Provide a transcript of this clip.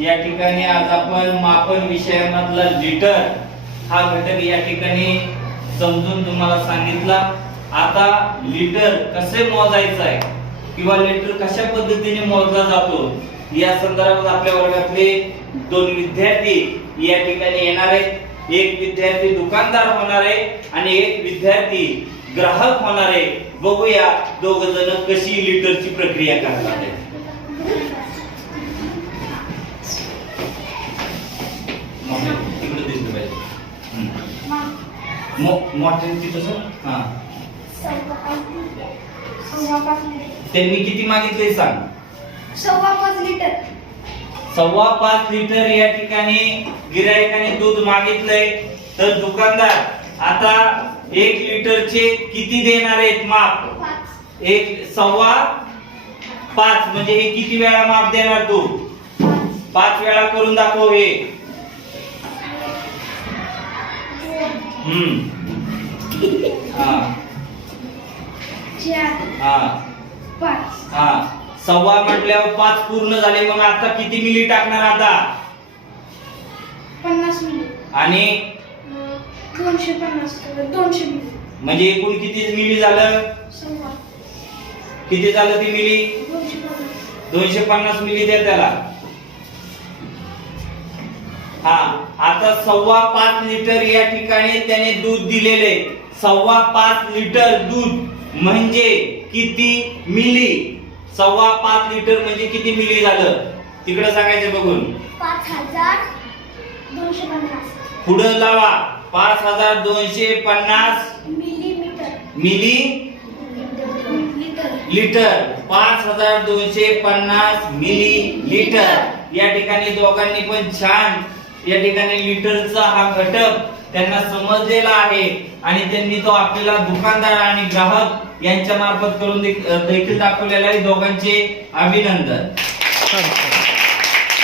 या ठिकाणी आज आपण मापन विषयामधला लिटर हा घटक या ठिकाणी समजून तुम्हाला सांगितला। आता लिटर कसे मोजायचं आहे किंवा लिटर कशा पद्धतीने मोजला जातो या संदर्भात आपल्या वर्गातले दोन विद्यार्थी या ठिकाणी येणार आहेत। एक विद्यार्थी दुकानदार होणार आहे आणि एक विद्यार्थी ग्राहक होणार आहे। बघूया दोघ जण कशी लिटरची प्रक्रिया करतात आहे। तिकडे दिसलं पाहिजे मोठे तिथं हां त्यांनी किती मागितले सांग। 5.25 लिटर 5.25 लिटर या ठिकाणी गिरायकाने दूध मागितलंय। तर दुकानदार आता 1 लिटरचे किती देणार आहेत माप? 1.25 म्हणजे हे किती वेळा माप देणार तू? 5 वेळा करून दाखव हे। सव्वा म्हटल्यावर 5 पूर्ण झाले, मग आता किती मिली टाकणार आता? 50 मिली आणि 200 मिली म्हणजे एकूण किती मिली झालं? किती झालं ती मिली? 250 मिली द्या त्याला। आता 5.25 लिटर या ठिकाणी त्याने दूध दिलेले। 5.25 लिटर दूध म्हणजे किती मिली? 5.25 लिटर म्हणजे किती मिली झालं तिकडे सांगायचं बघून। 5250 पुढे लावा 5250 मिली लिटर 5250 मिली लिटर। या ठिकाणी दोघांनी पण छान या ठिकाणी लिटरचा हा घटक त्यांना समजलेला आहे आणि त्यांनी तो आपल्याला दुकानदार आणि ग्राहक यांच्या मार्फत करून देखील दाखवलेला आहे। दोघांचे अभिनंदन।